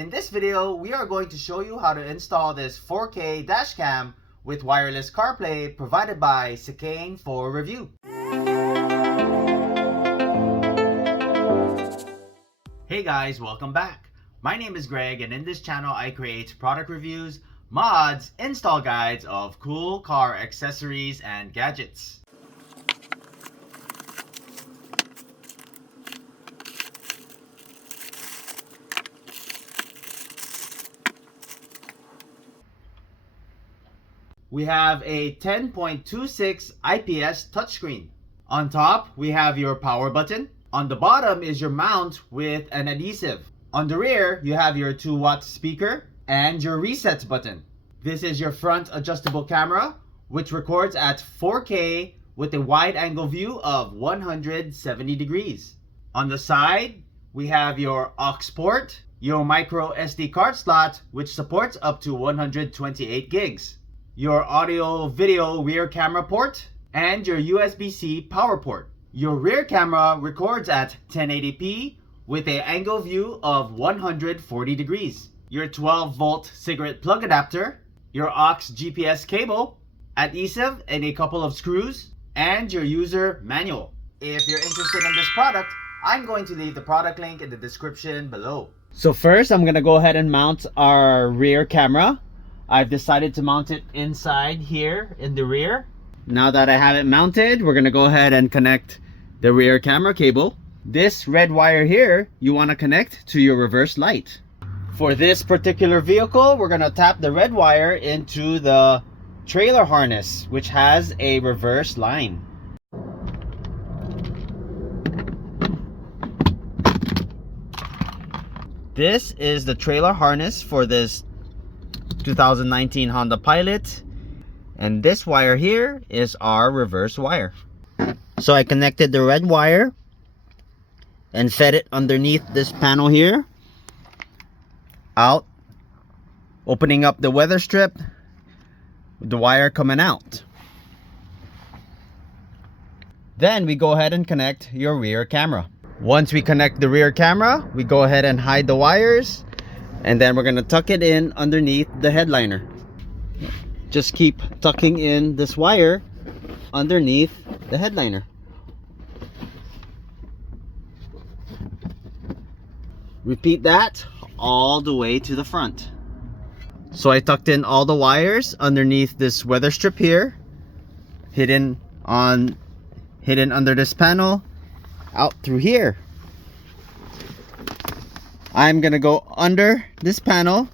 In this video, we are going to show you how to install this 4K dashcam with wireless CarPlay provided by Seicane for review. Hey guys, welcome back. My name is Greg, and in this channel I create product reviews, mods, install guides of cool car accessories and gadgets. We have a 10.26 IPS touchscreen. On top, we have your power button. On the bottom is your mount with an adhesive. On the rear, you have your 2-watt speaker and your reset button. This is your front adjustable camera, which records at 4K with a wide angle view of 170 degrees. On the side, we have your aux port, your micro SD card slot, which supports up to 128 gigs. Your audio video rear camera port, and your USB-C power port. Your rear camera records at 1080p with an angle view of 140 degrees. Your 12-volt cigarette plug adapter, your aux GPS cable, adhesive and a couple of screws, and your user manual. If you're interested in this product, I'm going to leave the product link in the description below. So first, I'm going to go ahead and mount our rear camera. I've decided to mount it inside here in the rear. Now that I have it mounted, we're gonna go ahead and connect the rear camera cable. This red wire here, you wanna connect to your reverse light. For this particular vehicle, we're gonna tap the red wire into the trailer harness, which has a reverse line. This is the trailer harness for this 2019 Honda Pilot, and this wire here is our reverse wire. So I connected the red wire and fed it underneath this panel here, out, opening up the weather strip with the wire coming out. Then we go ahead and connect your rear camera. Once we connect the rear camera, we go ahead and hide the wires, and then we're gonna tuck it in underneath the headliner. Just keep tucking in this wire underneath the headliner. Repeat that all the way to the front. So I tucked in all the wires underneath this weather strip here, hidden under this panel, out through here. I'm gonna go under this panel,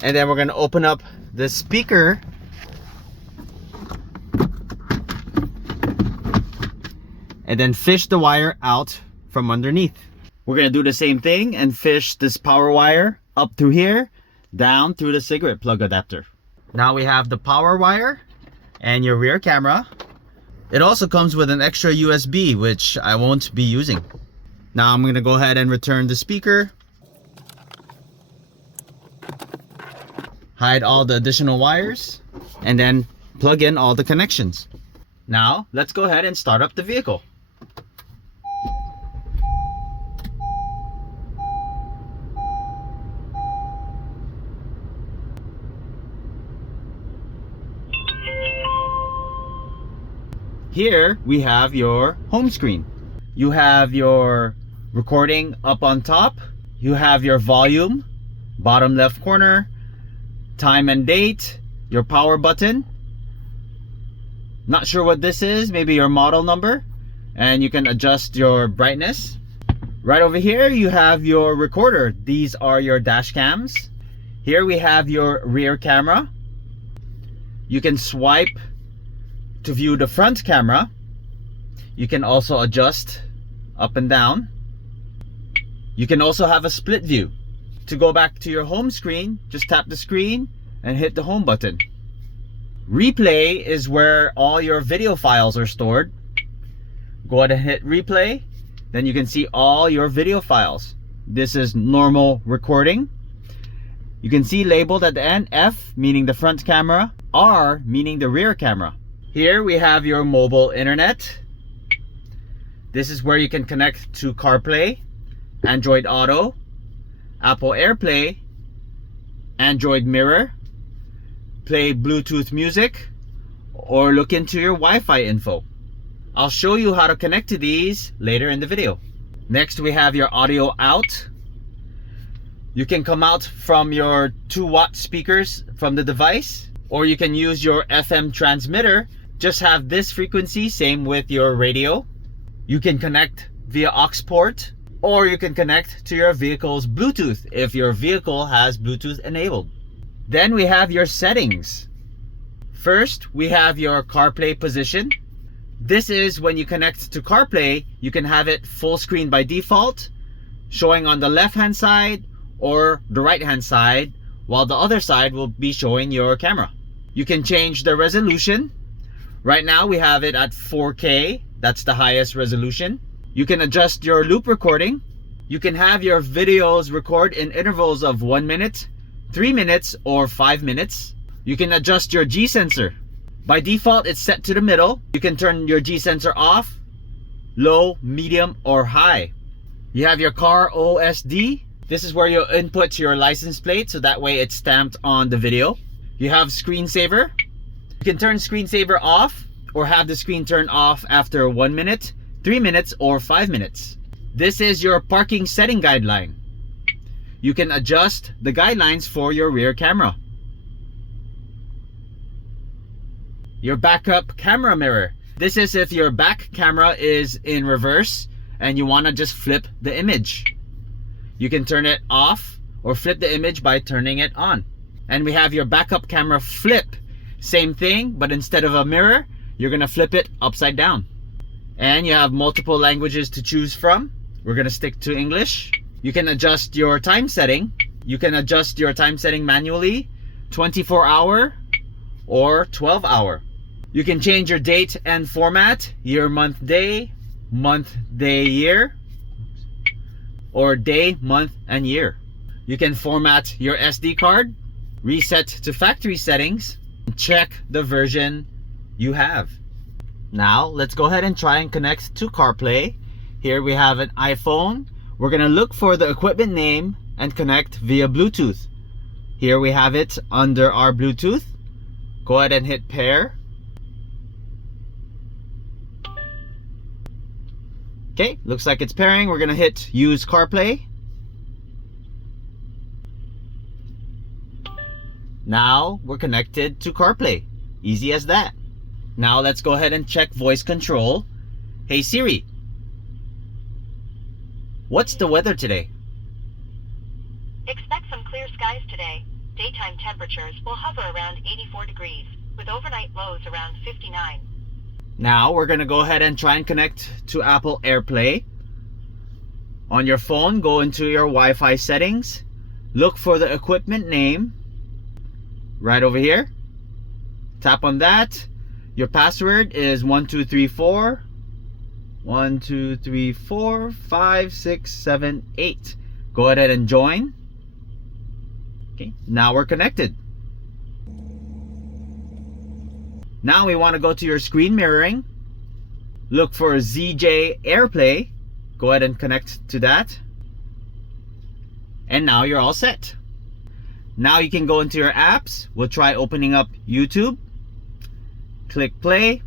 and then we're gonna open up the speaker and then fish the wire out from underneath. We're gonna do the same thing and fish this power wire up through here, down through the cigarette plug adapter. Now we have the power wire and your rear camera. It also comes with an extra USB, which I won't be using. Now I'm going to go ahead and return the speaker. Hide all the additional wires, and then plug in all the connections. Now let's go ahead and start up the vehicle. Here we have your home screen. You have your recording up on top. You have your volume, bottom left corner, time and date, your power button. Not sure what this is, maybe your model number, and you can adjust your brightness. Right over here you have your recorder. These are your dash cams. Here we have your rear camera. You can swipe to view the front camera. You can also adjust up and down. You can also have a split view. To go back to your home screen, just tap the screen and hit the home button. Replay is where all your video files are stored. Go ahead and hit replay. Then you can see all your video files. This is normal recording. You can see labeled at the end, F meaning the front camera, R meaning the rear camera. Here we have your mobile internet. This is where you can connect to CarPlay, Android Auto, Apple AirPlay, Android Mirror, play Bluetooth music, or look into your Wi-Fi info. I'll show you how to connect to these later in the video. Next, we have your audio out. You can come out from your 2-watt speakers from the device, or you can use your FM transmitter. Just have this frequency, same with your radio. You can connect via aux port, or you can connect to your vehicle's Bluetooth if your vehicle has Bluetooth enabled. Then we have your settings. First, we have your CarPlay position. This is when you connect to CarPlay, you can have it full screen by default, showing on the left-hand side or the right-hand side, while the other side will be showing your camera. You can change the resolution. Right now we have it at 4K, that's the highest resolution. You can adjust your loop recording. You can have your videos record in intervals of 1 minute, 3 minutes, or 5 minutes. You can adjust your G sensor. By default, it's set to the middle. You can turn your G sensor off, low, medium, or high. You have your car OSD. This is where you input your license plate, so that way it's stamped on the video. You have screensaver. You can turn screensaver off or have the screen turn off after 1 minute, 3 minutes, or 5 minutes. This is your parking setting guideline. You can adjust the guidelines for your rear camera. Your backup camera mirror. This is if your back camera is in reverse and you want to just flip the image. You can turn it off or flip the image by turning it on. And we have your backup camera flip. Same thing, but instead of a mirror, you're going to flip it upside down. And you have multiple languages to choose from. We're going to stick to English. You can adjust your time setting. You can adjust your time setting manually, 24-hour or 12-hour. You can change your date and format, year, month, day, year, or day, month, and year. You can format your SD card, reset to factory settings, and check the version you have. Now, let's go ahead and try and connect to CarPlay. Here we have an iPhone. We're gonna look for the equipment name and connect via Bluetooth. Here we have it under our Bluetooth. Go ahead and hit pair. Okay, looks like it's pairing. We're gonna hit use CarPlay. Now we're connected to CarPlay. Easy as that. Now let's go ahead and check voice control. Hey Siri, what's the weather today? Expect some clear skies today. Daytime temperatures will hover around 84 degrees, with overnight lows around 59. Now we're gonna go ahead and try and connect to Apple AirPlay. On your phone, go into your Wi-Fi settings. Look for the equipment name right over here. Tap on that. Your password is 1234 5 6 7 8. Go ahead and join. Okay, now we're connected. Now we want to go to your screen mirroring. Look for ZJ AirPlay. Go ahead and connect to that. And now you're all set. Now you can go into your apps. We'll try opening up YouTube. Click play.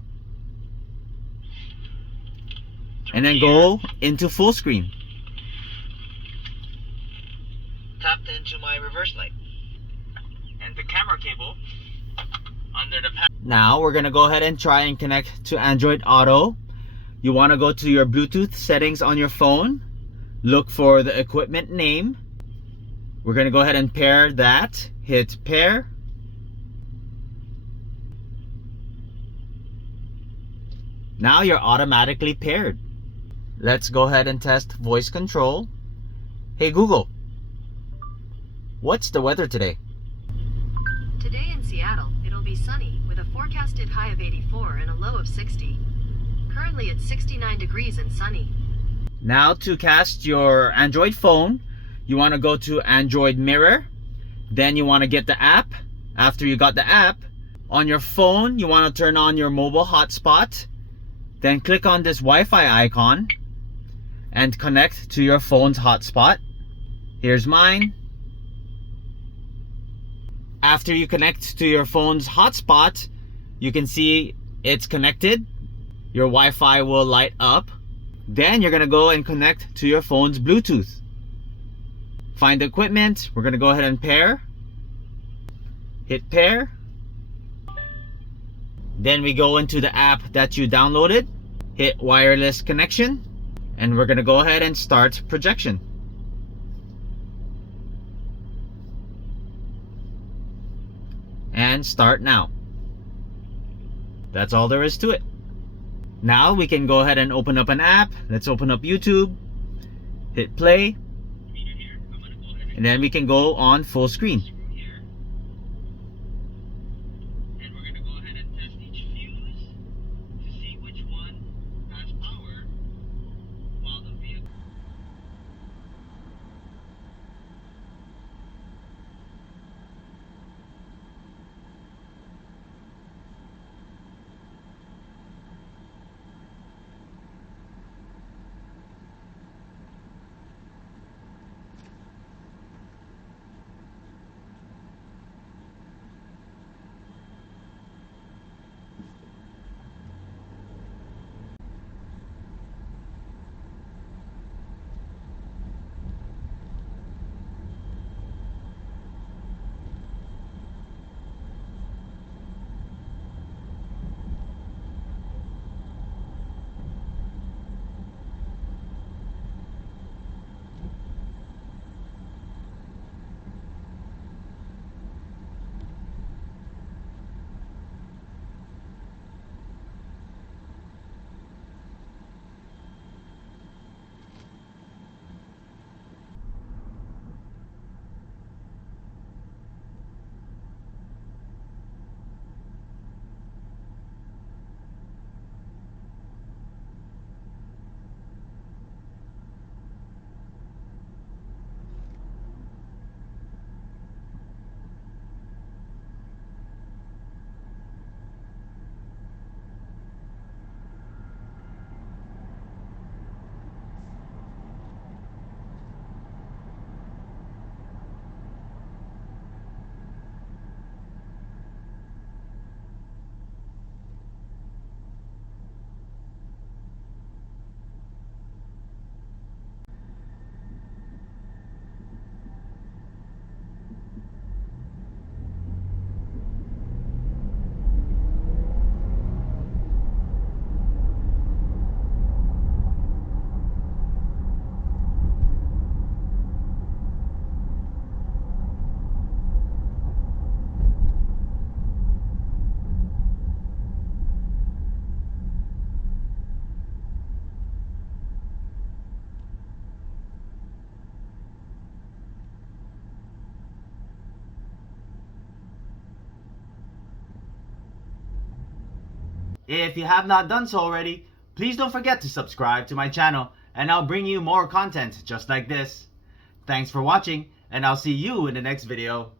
And then go into full screen. Tapped into my reverse light. And the camera cable under the panel. Now we're gonna go ahead and try and connect to Android Auto. You want to go to your Bluetooth settings on your phone. Look for the equipment name. We're gonna go ahead and pair that. Hit pair. Now you're automatically paired. Let's go ahead and test voice control. Hey Google, what's the weather today? Today in Seattle, it'll be sunny with a forecasted high of 84 and a low of 60. Currently it's 69 degrees and sunny. Now to cast your Android phone, you want to go to Android Mirror. Then you want to get the app. After you got the app, on your phone, you want to turn on your mobile hotspot. Then click on this Wi-Fi icon and connect to your phone's hotspot. Here's mine. After you connect to your phone's hotspot, you can see it's connected. Your Wi-Fi will light up. Then you're gonna go and connect to your phone's Bluetooth. Find the equipment. We're gonna go ahead and pair. Hit pair. Then we go into the app that you downloaded. Hit wireless connection. And we're gonna go ahead and start projection. And start now. That's all there is to it. Now we can go ahead and open up an app. Let's open up YouTube. Hit play. And then we can go on full screen. And we're going to go ahead and test each fuse to see which one has power while the vehicle. If you have not done so already, please don't forget to subscribe to my channel and I'll bring you more content just like this. Thanks for watching and I'll see you in the next video.